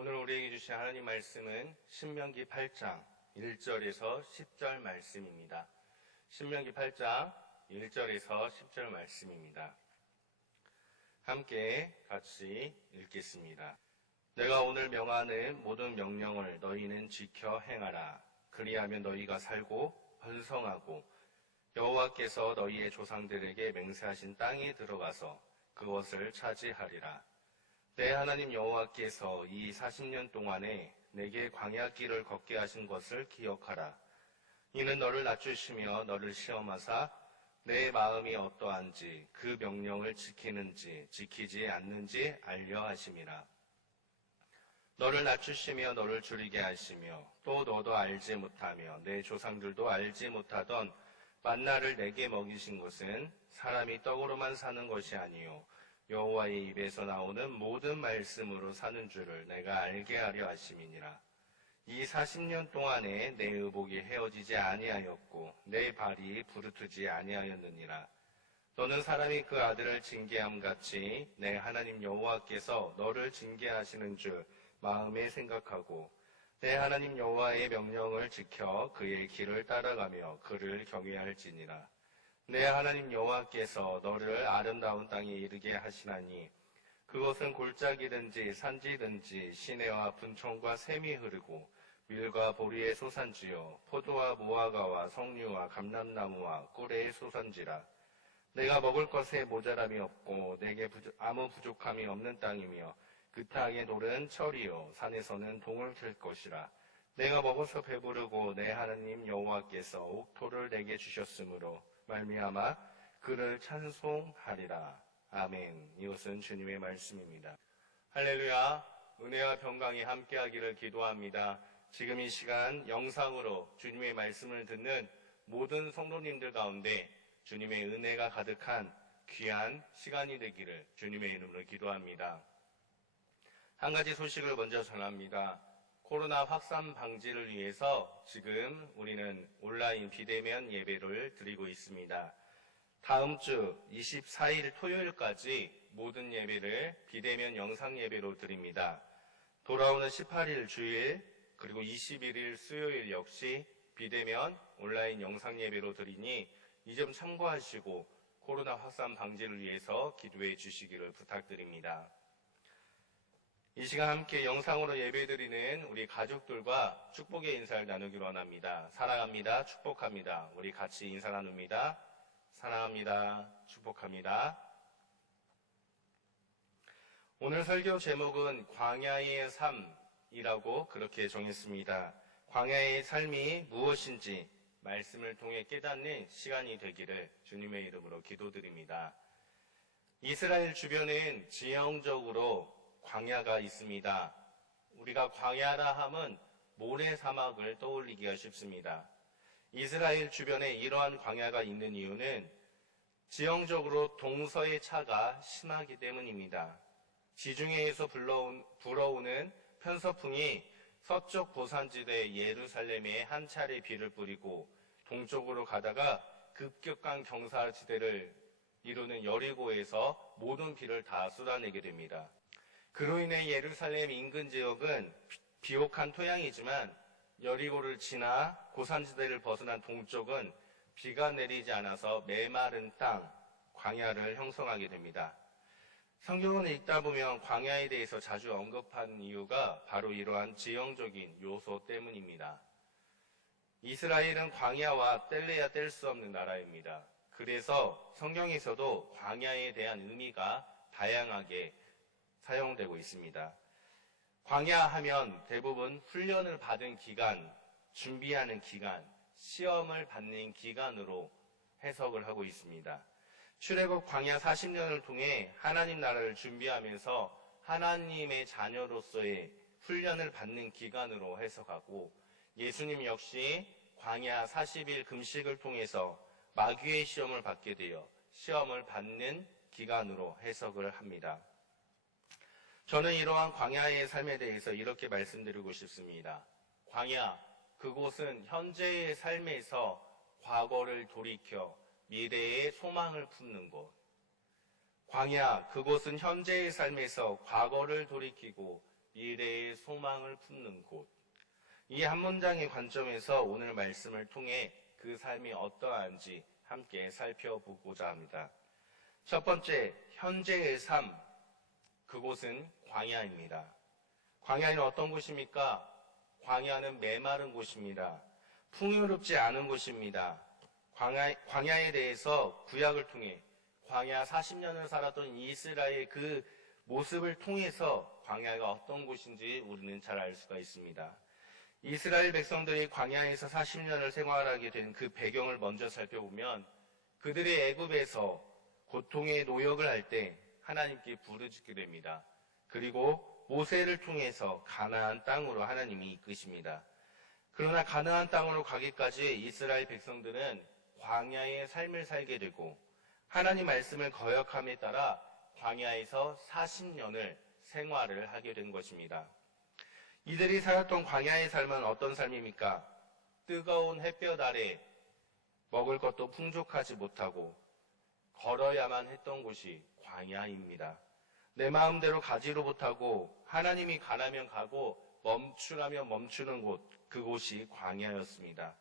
오늘 우리에게 주신 하나님 말씀은 신명기 8장 1절에서 10절 말씀입니다. 신명기 8장 1절에서 10절 말씀입니다. 함께 같이 읽겠습니다. 내가 오늘 명하는 모든 명령을 너희는 지켜 행하라. 그리하면 너희가 살고 번성하고 여호와께서 너희의 조상들에게 맹세하신 땅에 들어가서 그것을 차지하리라. 내 하나님 여호와께서 이 40년 동안에 내게 광야길을 걷게 하신 것을 기억하라. 이는 너를 낮추시며 너를 시험하사 내 마음이 어떠한지 그 명령을 지키는지 지키지 않는지 알려 하심이라. 너를 낮추시며 너를 줄이게 하시며 또 너도 알지 못하며 내 조상들도 알지 못하던 만나를 내게 먹이신 것은 사람이 떡으로만 사는 것이 아니요 여호와의 입에서 나오는 모든 말씀으로 사는 줄을 내가 알게 하려 하심이니라. 이 40년 동안에 내 의복이 헤어지지 아니하였고 내 발이 부르트지 아니하였느니라. 너는 사람이 그 아들을 징계함 같이 내 하나님 여호와께서 너를 징계하시는 줄 마음에 생각하고 내 하나님 여호와의 명령을 지켜 그의 길을 따라가며 그를 경외할지니라. 내 하나님 여호와께서 너를 아름다운 땅에 이르게 하시나니 그것은 골짜기든지 산지든지 시내와 분총과 샘이 흐르고 밀과 보리의 소산지요 포도와 무화과와 석류와 감람나무와 꿀의 소산지라. 내가 먹을 것에 모자람이 없고 내게 아무 부족함이 없는 땅이며 그 땅의 돌은 철이요 산에서는 동을 캘 것이라. 내가 먹어서 배부르고 내 하나님 여호와께서 옥토를 내게 주셨으므로 말미암아 그를 찬송하리라. 아멘. 이것은 주님의 말씀입니다. 할렐루야. 은혜와 평강이 함께하기를 기도합니다. 지금 이 시간 영상으로 주님의 말씀을 듣는 모든 성도님들 가운데 주님의 은혜가 가득한 귀한 시간이 되기를 주님의 이름으로 기도합니다. 한 가지 소식을 먼저 전합니다. 코로나 확산 방지를 위해서 지금 우리는 온라인 비대면 예배를 드리고 있습니다. 다음 주 24일 토요일까지 모든 예배를 비대면 영상 예배로 드립니다. 돌아오는 18일 주일 그리고 21일 수요일 역시 비대면 온라인 영상 예배로 드리니 이 점 참고하시고 코로나 확산 방지를 위해서 기도해 주시기를 부탁드립니다. 이 시간 함께 영상으로 예배드리는 우리 가족들과 축복의 인사를 나누기로 원합니다. 사랑합니다. 축복합니다. 우리 같이 인사 나눕니다. 사랑합니다. 축복합니다. 오늘 설교 제목은 광야의 삶이라고 그렇게 정했습니다. 광야의 삶이 무엇인지 말씀을 통해 깨닫는 시간이 되기를 주님의 이름으로 기도드립니다. 이스라엘 주변엔 지형적으로 광야가 있습니다. 우리가 광야라 함은 모래사막을 떠올리기가 쉽습니다. 이스라엘 주변에 이러한 광야가 있는 이유는 지형적으로 동서의 차가 심하기 때문입니다. 지중해에서 불어오는 편서풍이 서쪽 고산지대 예루살렘에 한 차례 비를 뿌리고 동쪽으로 가다가 급격한 경사지대를 이루는 여리고에서 모든 비를 다 쏟아내게 됩니다. 그로 인해 예루살렘 인근 지역은 비옥한 토양이지만 여리고를 지나 고산지대를 벗어난 동쪽은 비가 내리지 않아서 메마른 땅, 광야를 형성하게 됩니다. 성경을 읽다 보면 광야에 대해서 자주 언급한 이유가 바로 이러한 지형적인 요소 때문입니다. 이스라엘은 광야와 뗄래야 뗄 수 없는 나라입니다. 그래서 성경에서도 광야에 대한 의미가 다양하게 사용되고 있습니다. 광야 하면 대부분 훈련을 받은 기간, 준비하는 기간, 시험을 받는 기간으로 해석을 하고 있습니다. 출애굽 광야 40년을 통해 하나님 나라를 준비하면서 하나님의 자녀로서의 훈련을 받는 기간으로 해석하고 예수님 역시 광야 40일 금식을 통해서 마귀의 시험을 받게 되어 시험을 받는 기간으로 해석을 합니다. 저는 이러한 광야의 삶에 대해서 이렇게 말씀드리고 싶습니다. 광야, 그곳은 현재의 삶에서 과거를 돌이켜 미래의 소망을 품는 곳. 광야, 그곳은 현재의 삶에서 과거를 돌이키고 미래의 소망을 품는 곳. 이 한 문장의 관점에서 오늘 말씀을 통해 그 삶이 어떠한지 함께 살펴보고자 합니다. 첫 번째, 현재의 삶. 그곳은 광야입니다. 광야는 어떤 곳입니까? 광야는 메마른 곳입니다. 풍요롭지 않은 곳입니다. 광야에 대해서 구약을 통해 광야 40년을 살았던 이스라엘 그 모습을 통해서 광야가 어떤 곳인지 우리는 잘 알 수가 있습니다. 이스라엘 백성들이 광야에서 40년을 생활하게 된 그 배경을 먼저 살펴보면 그들이 애굽에서 고통의 노역을 할 때 하나님께 부르짖게 됩니다. 그리고 모세를 통해서 가나안 땅으로 하나님이 이끄십니다. 그러나 가나안 땅으로 가기까지 이스라엘 백성들은 광야의 삶을 살게 되고 하나님 말씀을 거역함에 따라 광야에서 40년을 생활을 하게 된 것입니다. 이들이 살았던 광야의 삶은 어떤 삶입니까? 뜨거운 햇볕 아래 먹을 것도 풍족하지 못하고 걸어야만 했던 곳이 광야입니다. 내 마음대로 가지로 못하고 하나님이 가라면 가고 멈추라면 멈추는 곳, 그곳이 광야였습니다.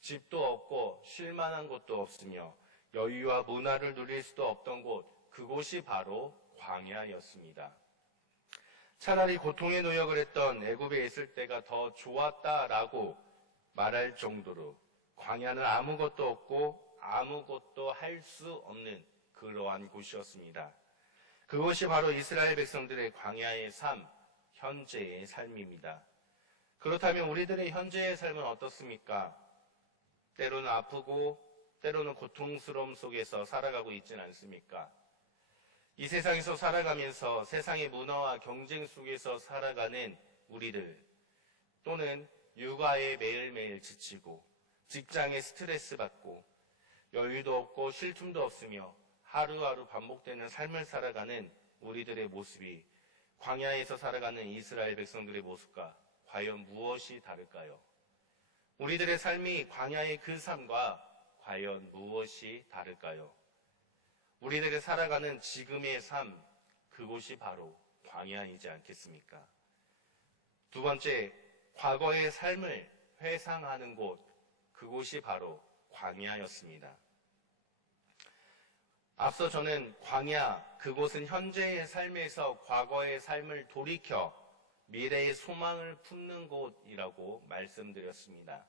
집도 없고 쉴만한 곳도 없으며 여유와 문화를 누릴 수도 없던 곳, 그곳이 바로 광야였습니다. 차라리 고통의 노역을 했던 애굽에 있을 때가 더 좋았다라고 말할 정도로 광야는 아무것도 없고 아무것도 할 수 없는 그러한 곳이었습니다. 그것이 바로 이스라엘 백성들의 광야의 삶, 현재의 삶입니다. 그렇다면 우리들의 현재의 삶은 어떻습니까? 때로는 아프고 때로는 고통스러움 속에서 살아가고 있지는 않습니까? 이 세상에서 살아가면서 세상의 문화와 경쟁 속에서 살아가는 우리들, 또는 육아에 매일매일 지치고 직장에 스트레스 받고 여유도 없고 쉴 틈도 없으며 하루하루 반복되는 삶을 살아가는 우리들의 모습이 광야에서 살아가는 이스라엘 백성들의 모습과 과연 무엇이 다를까요? 우리들의 삶이 광야의 그 삶과 과연 무엇이 다를까요? 우리들의 살아가는 지금의 삶, 그곳이 바로 광야이지 않겠습니까? 두 번째, 과거의 삶을 회상하는 곳, 그곳이 바로 광야였습니다. 앞서 저는 광야, 그곳은 현재의 삶에서 과거의 삶을 돌이켜 미래의 소망을 품는 곳이라고 말씀드렸습니다.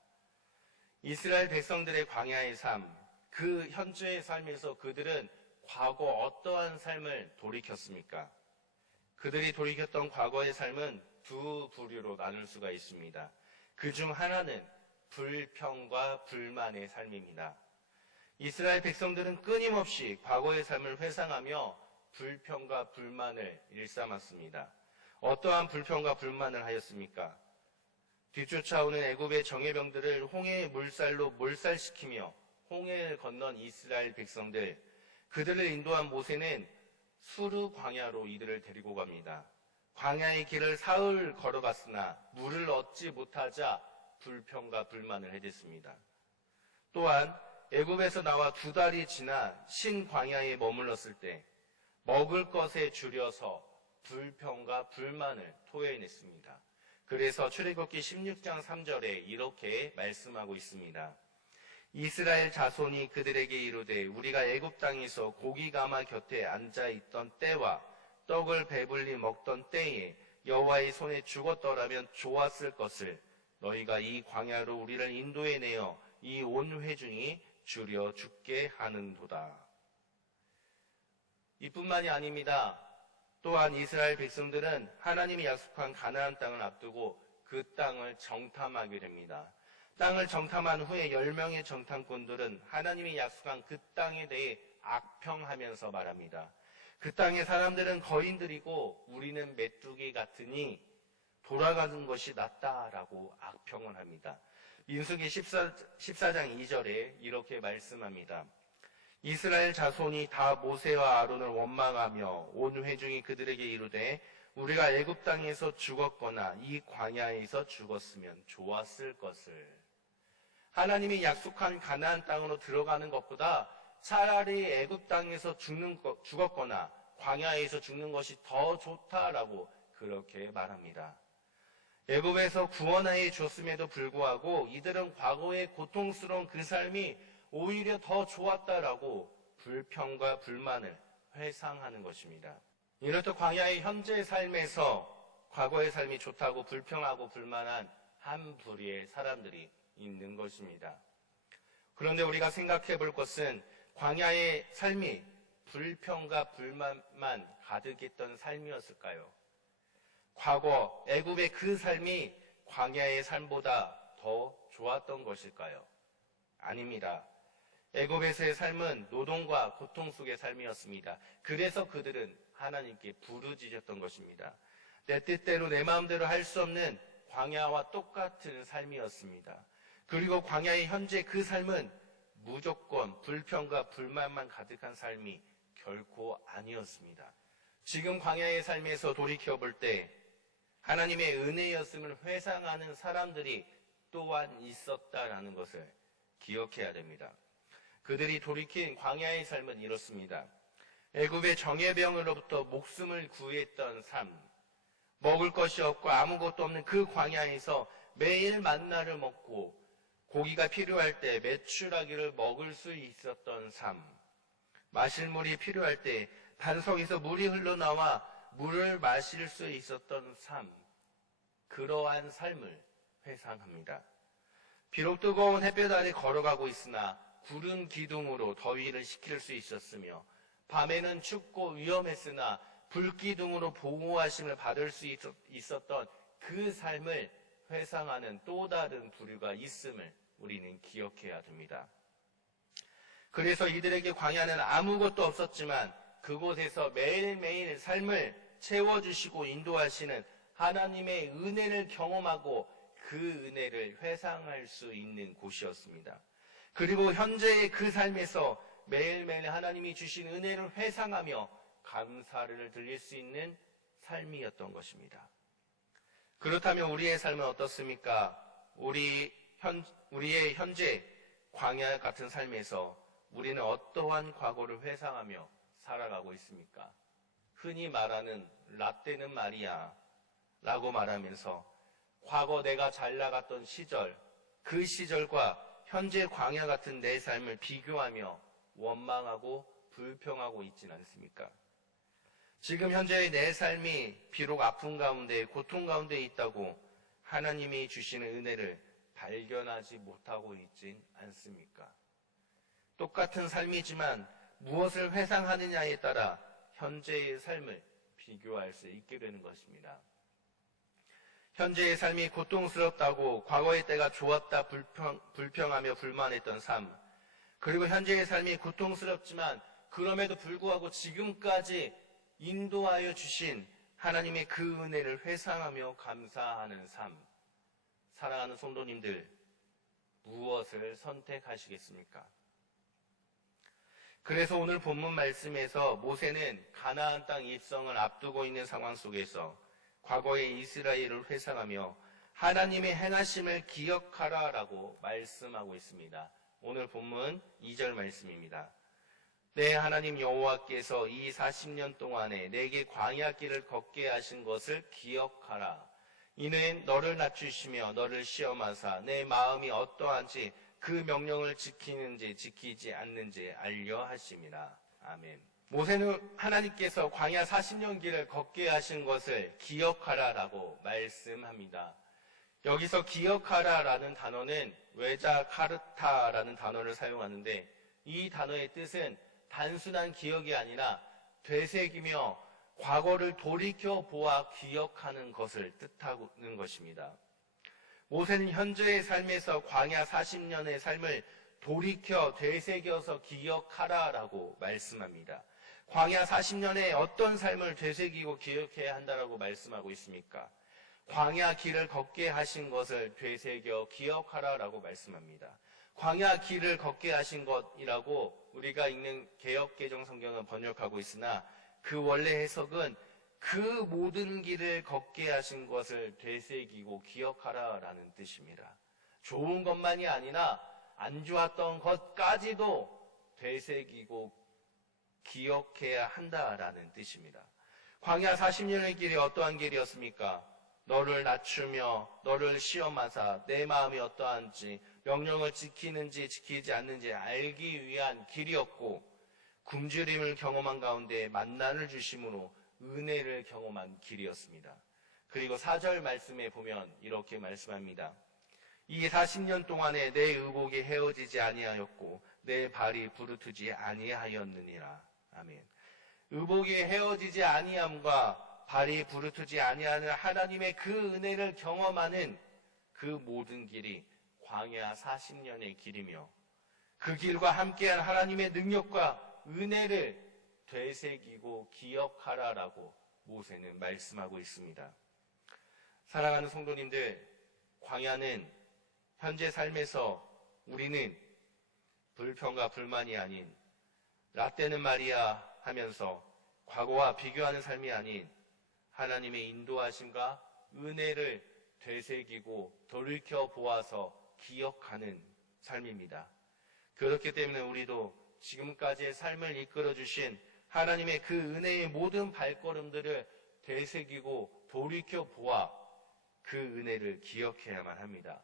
이스라엘 백성들의 광야의 삶, 그 현재의 삶에서 그들은 과거 어떠한 삶을 돌이켰습니까? 그들이 돌이켰던 과거의 삶은 두 부류로 나눌 수가 있습니다. 그중 하나는 불평과 불만의 삶입니다. 이스라엘 백성들은 끊임없이 과거의 삶을 회상하며 불평과 불만을 일삼았습니다. 어떠한 불평과 불만을 하였습니까? 뒤쫓아오는 애굽의 정예병들을 홍해의 물살로 몰살시키며 홍해를 건넌 이스라엘 백성들, 그들을 인도한 모세는 수르 광야로 이들을 데리고 갑니다. 광야의 길을 사흘 걸어갔으나 물을 얻지 못하자 불평과 불만을 해댔습니다. 또한 애굽에서 나와 2달이 지나 신광야에 머물렀을 때 먹을 것에 줄여서 불평과 불만을 토해냈습니다. 그래서 출애굽기 16장 3절에 이렇게 말씀하고 있습니다. 이스라엘 자손이 그들에게 이르되 우리가 애굽 땅에서 고기 가마 곁에 앉아있던 때와 떡을 배불리 먹던 때에 여호와의 손에 죽었더라면 좋았을 것을 너희가 이 광야로 우리를 인도해내어 이 온 회중이 줄여 죽게 하는도다. 이뿐만이 아닙니다. 또한 이스라엘 백성들은 하나님이 약속한 가나안 땅을 앞두고 그 땅을 정탐하게 됩니다. 땅을 정탐한 후에 10명의 정탐꾼들은 하나님이 약속한 그 땅에 대해 악평하면서 말합니다. 그 땅의 사람들은 거인들이고 우리는 메뚜기 같으니 돌아가는 것이 낫다라고 악평을 합니다. 민수기 14장 2절에 이렇게 말씀합니다. 이스라엘 자손이 다 모세와 아론을 원망하며 온 회중이 그들에게 이르되 우리가 애굽 땅에서 죽었거나 이 광야에서 죽었으면 좋았을 것을. 하나님이 약속한 가나안 땅으로 들어가는 것보다 차라리 애굽 땅에서 죽었거나 광야에서 죽는 것이 더 좋다라고 그렇게 말합니다. 애굽에서 구원하여 줬음에도 불구하고 이들은 과거의 고통스러운 그 삶이 오히려 더 좋았다라고 불평과 불만을 회상하는 것입니다. 이렇듯 광야의 현재의 삶에서 과거의 삶이 좋다고 불평하고 불만한 한 부류의 사람들이 있는 것입니다. 그런데 우리가 생각해 볼 것은 광야의 삶이 불평과 불만만 가득했던 삶이었을까요? 과거 애굽의 그 삶이 광야의 삶보다 더 좋았던 것일까요? 아닙니다. 애굽에서의 삶은 노동과 고통 속의 삶이었습니다. 그래서 그들은 하나님께 부르짖었던 것입니다. 내 뜻대로 내 마음대로 할 수 없는 광야와 똑같은 삶이었습니다. 그리고 광야의 현재 그 삶은 무조건 불평과 불만만 가득한 삶이 결코 아니었습니다. 지금 광야의 삶에서 돌이켜볼 때 하나님의 은혜였음을 회상하는 사람들이 또한 있었다라는 것을 기억해야 됩니다. 그들이 돌이킨 광야의 삶은 이렇습니다. 애굽의 정예병으로부터 목숨을 구했던 삶, 먹을 것이 없고 아무것도 없는 그 광야에서 매일 만나를 먹고 고기가 필요할 때 메추라기를 먹을 수 있었던 삶, 마실 물이 필요할 때 반석에서 물이 흘러나와 물을 마실 수 있었던 삶, 그러한 삶을 회상합니다. 비록 뜨거운 햇볕 아래 걸어가고 있으나 구름 기둥으로 더위를 식힐 수 있었으며 밤에는 춥고 위험했으나 불기둥으로 보호하심을 받을 수 있었던 그 삶을 회상하는 또 다른 부류가 있음을 우리는 기억해야 됩니다. 그래서 이들에게 광야는 아무것도 없었지만 그곳에서 매일매일 삶을 채워주시고 인도하시는 하나님의 은혜를 경험하고 그 은혜를 회상할 수 있는 곳이었습니다. 그리고 현재의 그 삶에서 매일매일 하나님이 주신 은혜를 회상하며 감사를 드릴 수 있는 삶이었던 것입니다. 그렇다면 우리의 삶은 어떻습니까? 우리의 현재 광야 같은 삶에서 우리는 어떠한 과거를 회상하며 살아가고 있습니까? 흔히 말하는 라떼는 말이야 라고 말하면서 과거 내가 잘 나갔던 시절, 그 시절과 현재 광야 같은 내 삶을 비교하며 원망하고 불평하고 있지는 않습니까? 지금 현재의 내 삶이 비록 아픔 가운데 고통 가운데 있다고 하나님이 주시는 은혜를 발견하지 못하고 있진 않습니까? 똑같은 삶이지만 무엇을 회상하느냐에 따라 현재의 삶을 비교할 수 있게 되는 것입니다. 현재의 삶이 고통스럽다고 과거의 때가 좋았다 불평하며 불만했던 삶, 그리고 현재의 삶이 고통스럽지만 그럼에도 불구하고 지금까지 인도하여 주신 하나님의 그 은혜를 회상하며 감사하는 삶, 사랑하는 성도님들, 무엇을 선택하시겠습니까? 그래서 오늘 본문 말씀에서 모세는 가나안 땅 입성을 앞두고 있는 상황 속에서 과거의 이스라엘을 회상하며 하나님의 행하심을 기억하라라고 말씀하고 있습니다. 오늘 본문 2절 말씀입니다. 내 하나님 여호와께서 이 40년 동안에 내게 광야길을 걷게 하신 것을 기억하라. 이는 너를 낮추시며 너를 시험하사 내 마음이 어떠한지 그 명령을 지키는지 지키지 않는지 알려 하심이라. 아멘. 모세는 하나님께서 광야 40년 길을 걷게 하신 것을 기억하라라고 말씀합니다. 여기서 기억하라라는 단어는 외자 카르타라는 단어를 사용하는데 이 단어의 뜻은 단순한 기억이 아니라 되새기며 과거를 돌이켜 보아 기억하는 것을 뜻하는 것입니다. 모세는 현재의 삶에서 광야 40년의 삶을 돌이켜 되새겨서 기억하라라고 말씀합니다. 광야 40년에 어떤 삶을 되새기고 기억해야 한다라고 말씀하고 있습니까? 광야 길을 걷게 하신 것을 되새겨 기억하라라고 말씀합니다. 광야 길을 걷게 하신 것이라고 우리가 읽는 개역개정 성경은 번역하고 있으나 그 원래 해석은 그 모든 길을 걷게 하신 것을 되새기고 기억하라라는 뜻입니다. 좋은 것만이 아니라 안 좋았던 것까지도 되새기고 기억해야 한다라는 뜻입니다. 광야 40년의 길이 어떠한 길이었습니까? 너를 낮추며 너를 시험하사 내 마음이 어떠한지 명령을 지키는지 지키지 않는지 알기 위한 길이었고, 굶주림을 경험한 가운데 만나를 주심으로 은혜를 경험한 길이었습니다. 그리고 4절 말씀에 보면 이렇게 말씀합니다. 이 40년 동안에 내 의복이 헤어지지 아니하였고 내 발이 부르트지 아니하였느니라. 아멘. 의복이 헤어지지 아니함과 발이 부르트지 아니하는 하나님의 그 은혜를 경험하는 그 모든 길이 광야 40년의 길이며, 그 길과 함께한 하나님의 능력과 은혜를 되새기고 기억하라라고 모세는 말씀하고 있습니다. 사랑하는 성도님들, 광야는 현재 삶에서 우리는 불평과 불만이 아닌 라떼는 말이야 하면서 과거와 비교하는 삶이 아닌 하나님의 인도하심과 은혜를 되새기고 돌이켜 보아서 기억하는 삶입니다. 그렇기 때문에 우리도 지금까지의 삶을 이끌어 주신 하나님의 그 은혜의 모든 발걸음들을 되새기고 돌이켜 보아 그 은혜를 기억해야만 합니다.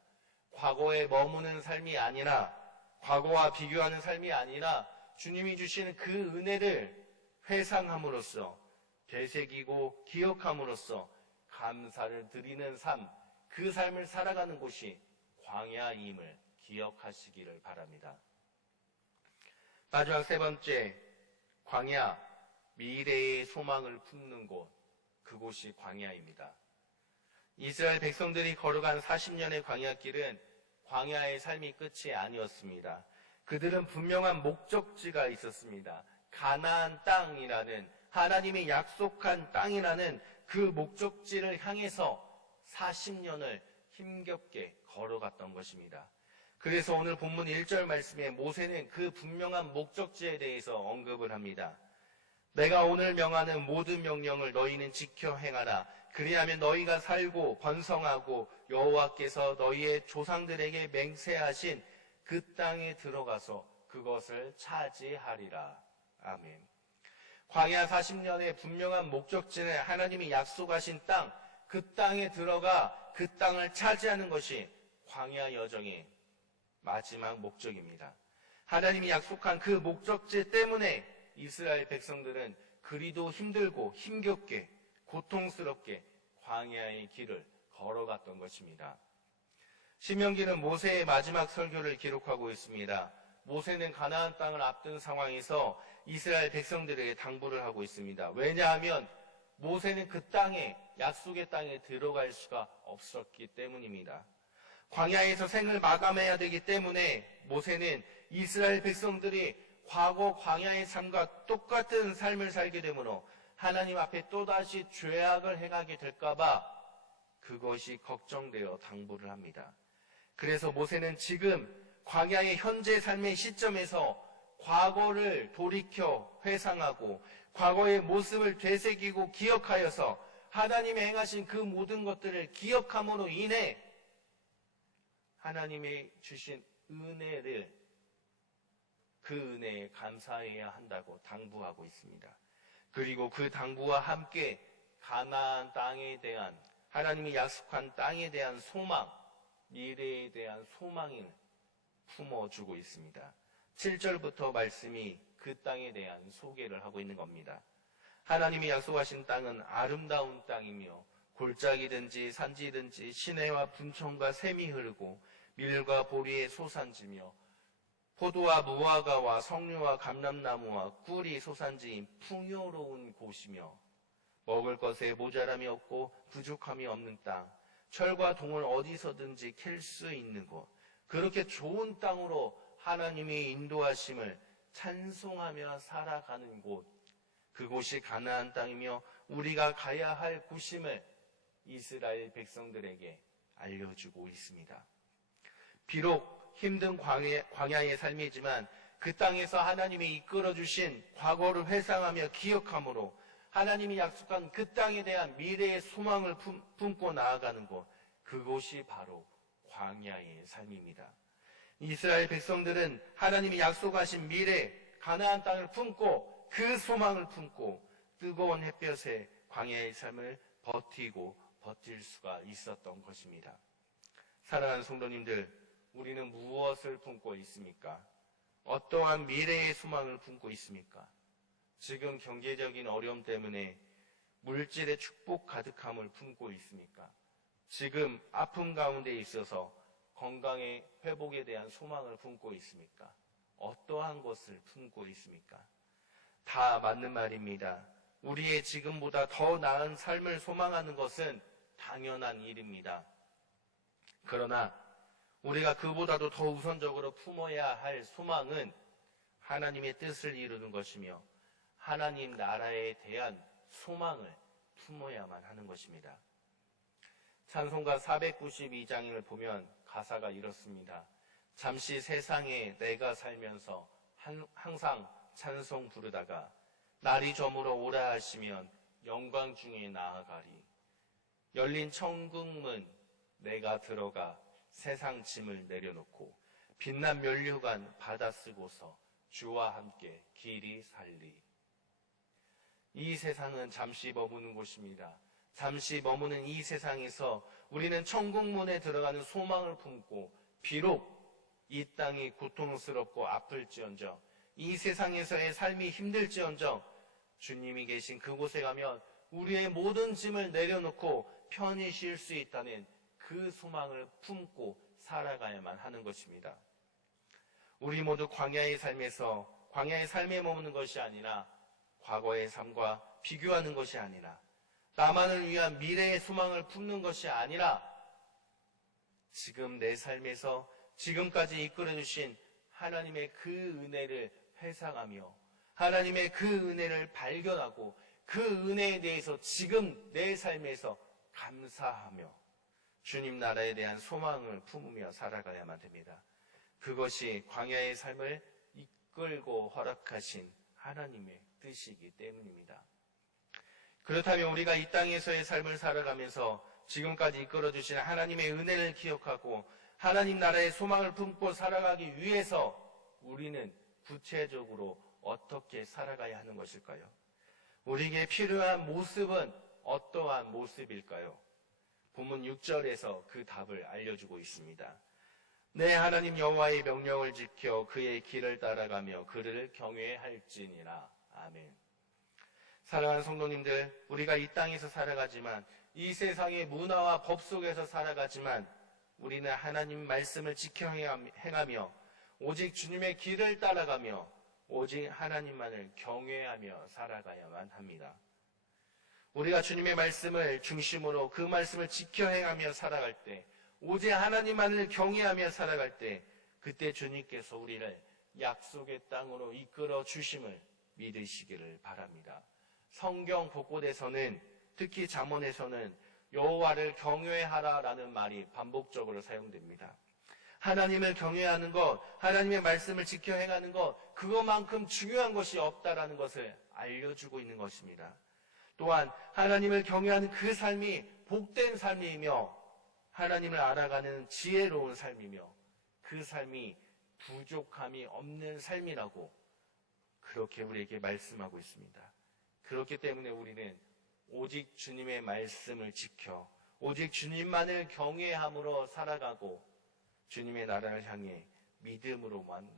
과거에 머무는 삶이 아니라, 과거와 비교하는 삶이 아니라 주님이 주시는 그 은혜를 회상함으로써, 되새기고 기억함으로써 감사를 드리는 삶, 그 삶을 살아가는 곳이 광야임을 기억하시기를 바랍니다. 마지막 세 번째, 광야, 미래의 소망을 품는 곳, 그곳이 광야입니다. 이스라엘 백성들이 걸어간 40년의 광야길은 광야의 삶이 끝이 아니었습니다. 그들은 분명한 목적지가 있었습니다. 가나안 땅이라는, 하나님이 약속한 땅이라는 그 목적지를 향해서 40년을 힘겹게 걸어갔던 것입니다. 그래서 오늘 본문 1절 말씀에 모세는 그 분명한 목적지에 대해서 언급을 합니다. 내가 오늘 명하는 모든 명령을 너희는 지켜 행하라. 그리하면 너희가 살고 번성하고 여호와께서 너희의 조상들에게 맹세하신 그 땅에 들어가서 그것을 차지하리라. 아멘. 광야 40년의 분명한 목적지는 하나님이 약속하신 땅, 그 땅에 들어가 그 땅을 차지하는 것이 광야 여정의 마지막 목적입니다. 하나님이 약속한 그 목적지 때문에 이스라엘 백성들은 그리도 힘들고 힘겹게 고통스럽게 광야의 길을 걸어갔던 것입니다. 신명기는 모세의 마지막 설교를 기록하고 있습니다. 모세는 가나안 땅을 앞둔 상황에서 이스라엘 백성들에게 당부를 하고 있습니다. 왜냐하면 모세는 그 땅에, 약속의 땅에 들어갈 수가 없었기 때문입니다. 광야에서 생을 마감해야 되기 때문에 모세는 이스라엘 백성들이 과거 광야의 삶과 똑같은 삶을 살게 되므로 하나님 앞에 또다시 죄악을 행하게 될까봐 그것이 걱정되어 당부를 합니다. 그래서 모세는 지금 광야의 현재 삶의 시점에서 과거를 돌이켜 회상하고 과거의 모습을 되새기고 기억하여서 하나님이 행하신 그 모든 것들을 기억함으로 인해 하나님이 주신 은혜를, 그 은혜에 감사해야 한다고 당부하고 있습니다. 그리고 그 당부와 함께 가나안 땅에 대한, 하나님이 약속한 땅에 대한 소망, 미래에 대한 소망을 품어주고 있습니다. 7절부터 말씀이 그 땅에 대한 소개를 하고 있는 겁니다. 하나님이 약속하신 땅은 아름다운 땅이며 골짜기든지 산지든지 시내와 분청과 샘이 흐르고 밀과 보리의 소산지며 포도와 무화과와 석류와 감람나무와 꿀이 소산지인 풍요로운 곳이며 먹을 것에 모자람이 없고 부족함이 없는 땅, 철과 동을 어디서든지 캘 수 있는 곳, 그렇게 좋은 땅으로 하나님이 인도하심을 찬송하며 살아가는 곳, 그곳이 가나안 땅이며 우리가 가야 할 곳임을 이스라엘 백성들에게 알려주고 있습니다. 비록 힘든 광야의 삶이지만 그 땅에서 하나님이 이끌어주신 과거를 회상하며 기억함으로 하나님이 약속한 그 땅에 대한 미래의 소망을 품고 나아가는 곳, 그곳이 바로 광야의 삶입니다. 이스라엘 백성들은 하나님이 약속하신 미래 가나안 땅을 품고 그 소망을 품고 뜨거운 햇볕에 광야의 삶을 버틸 수가 있었던 것입니다. 사랑하는 성도님들, 우리는 무엇을 품고 있습니까? 어떠한 미래의 소망을 품고 있습니까? 지금 경제적인 어려움 때문에 물질의 축복 가득함을 품고 있습니까? 지금 아픔 가운데 있어서 건강의 회복에 대한 소망을 품고 있습니까? 어떠한 것을 품고 있습니까? 다 맞는 말입니다. 우리의 지금보다 더 나은 삶을 소망하는 것은 당연한 일입니다. 그러나 우리가 그보다도 더 우선적으로 품어야 할 소망은 하나님의 뜻을 이루는 것이며 하나님 나라에 대한 소망을 품어야만 하는 것입니다. 찬송가 492장을 보면 가사가 이렇습니다. 잠시 세상에 내가 살면서 항상 찬송 부르다가 날이 저물어 오라 하시면 영광 중에 나아가리. 열린 천국문 내가 들어가 세상 짐을 내려놓고 빛난 면류관 받아 쓰고서 주와 함께 길이 살리. 이 세상은 잠시 머무는 곳입니다. 잠시 머무는 이 세상에서 우리는 천국문에 들어가는 소망을 품고 비록 이 땅이 고통스럽고 아플지언정 이 세상에서의 삶이 힘들지언정 주님이 계신 그곳에 가면 우리의 모든 짐을 내려놓고 편히 쉴 수 있다는 그 소망을 품고 살아가야만 하는 것입니다. 우리 모두 광야의 삶에 머무는 것이 아니라 과거의 삶과 비교하는 것이 아니라 나만을 위한 미래의 소망을 품는 것이 아니라 지금 내 삶에서 지금까지 이끌어주신 하나님의 그 은혜를 회상하며 하나님의 그 은혜를 발견하고 그 은혜에 대해서 지금 내 삶에서 감사하며 주님 나라에 대한 소망을 품으며 살아가야만 됩니다. 그것이 광야의 삶을 이끌고 허락하신 하나님의 뜻이기 때문입니다. 그렇다면 우리가 이 땅에서의 삶을 살아가면서 지금까지 이끌어주신 하나님의 은혜를 기억하고 하나님 나라의 소망을 품고 살아가기 위해서 우리는 구체적으로 어떻게 살아가야 하는 것일까요? 우리에게 필요한 모습은 어떠한 모습일까요? 본문 6절에서 그 답을 알려주고 있습니다. 내 하나님 여호와의 명령을 지켜 그의 길을 따라가며 그를 경외할지니라. 아멘. 사랑하는 성도님들, 우리가 이 땅에서 살아가지만 이 세상의 문화와 법 속에서 살아가지만 우리는 하나님 말씀을 지켜 행하며 오직 주님의 길을 따라가며 오직 하나님만을 경외하며 살아가야만 합니다. 우리가 주님의 말씀을 중심으로 그 말씀을 지켜 행하며 살아갈 때 오직 하나님만을 경외하며 살아갈 때 그때 주님께서 우리를 약속의 땅으로 이끌어 주심을 믿으시기를 바랍니다. 성경 곳곳에서는 특히 잠언에서는 여호와를 경외하라라는 말이 반복적으로 사용됩니다. 하나님을 경외하는 것, 하나님의 말씀을 지켜 행하는 것, 그것만큼 중요한 것이 없다라는 것을 알려주고 있는 것입니다. 또한 하나님을 경외하는 그 삶이 복된 삶이며 하나님을 알아가는 지혜로운 삶이며 그 삶이 부족함이 없는 삶이라고 그렇게 우리에게 말씀하고 있습니다. 그렇기 때문에 우리는 오직 주님의 말씀을 지켜 오직 주님만을 경외함으로 살아가고 주님의 나라를 향해 믿음으로만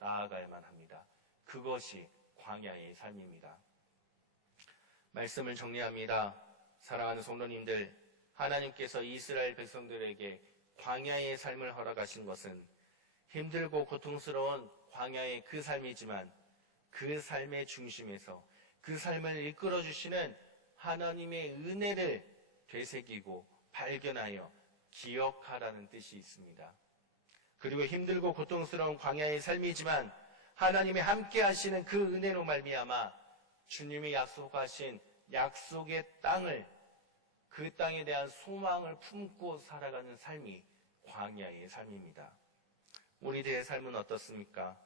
나아가야만 합니다. 그것이 광야의 삶입니다. 말씀을 정리합니다. 사랑하는 성도님들, 하나님께서 이스라엘 백성들에게 광야의 삶을 허락하신 것은 힘들고 고통스러운 광야의 그 삶이지만 그 삶의 중심에서 그 삶을 이끌어주시는 하나님의 은혜를 되새기고 발견하여 기억하라는 뜻이 있습니다. 그리고 힘들고 고통스러운 광야의 삶이지만 하나님이 함께 하시는 그 은혜로 말미암아 주님이 약속하신 약속의 땅을 그 땅에 대한 소망을 품고 살아가는 삶이 광야의 삶입니다. 우리들의 삶은 어떻습니까?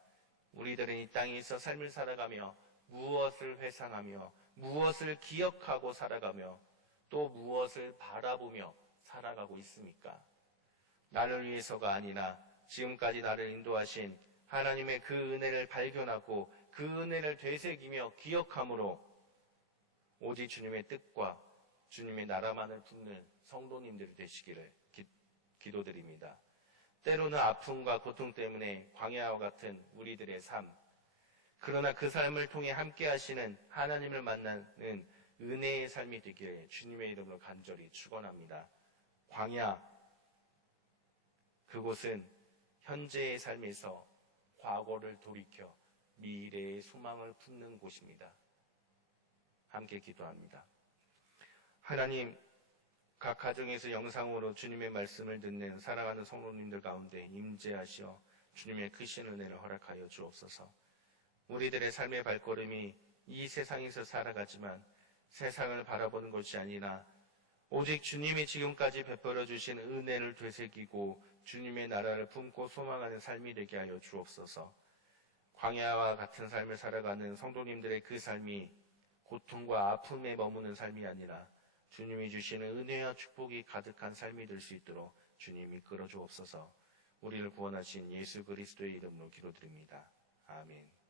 우리들은 이 땅에서 삶을 살아가며 무엇을 회상하며 무엇을 기억하고 살아가며 또 무엇을 바라보며 살아가고 있습니까? 나를 위해서가 아니라 지금까지 나를 인도하신 하나님의 그 은혜를 발견하고 그 은혜를 되새기며 기억함으로 오직 주님의 뜻과 주님의 나라만을 품는 성도님들이 되시기를 기도드립니다. 때로는 아픔과 고통 때문에 광야와 같은 우리들의 삶, 그러나 그 삶을 통해 함께 하시는 하나님을 만나는 은혜의 삶이 되기를 주님의 이름으로 간절히 축원합니다. 광야, 그곳은 현재의 삶에서 과거를 돌이켜 미래의 소망을 품는 곳입니다. 함께 기도합니다. 하나님, 각 가정에서 영상으로 주님의 말씀을 듣는 사랑하는 성도님들 가운데 임재하시어 주님의 크신 은혜를 허락하여 주옵소서. 우리들의 삶의 발걸음이 이 세상에서 살아가지만 세상을 바라보는 것이 아니라 오직 주님이 지금까지 베풀어 주신 은혜를 되새기고 주님의 나라를 품고 소망하는 삶이 되게 하여 주옵소서. 광야와 같은 삶을 살아가는 성도님들의 그 삶이 고통과 아픔에 머무는 삶이 아니라 주님이 주시는 은혜와 축복이 가득한 삶이 될 수 있도록 주님이 이끌어 주옵소서. 우리를 구원하신 예수 그리스도의 이름으로 기도드립니다. 아멘.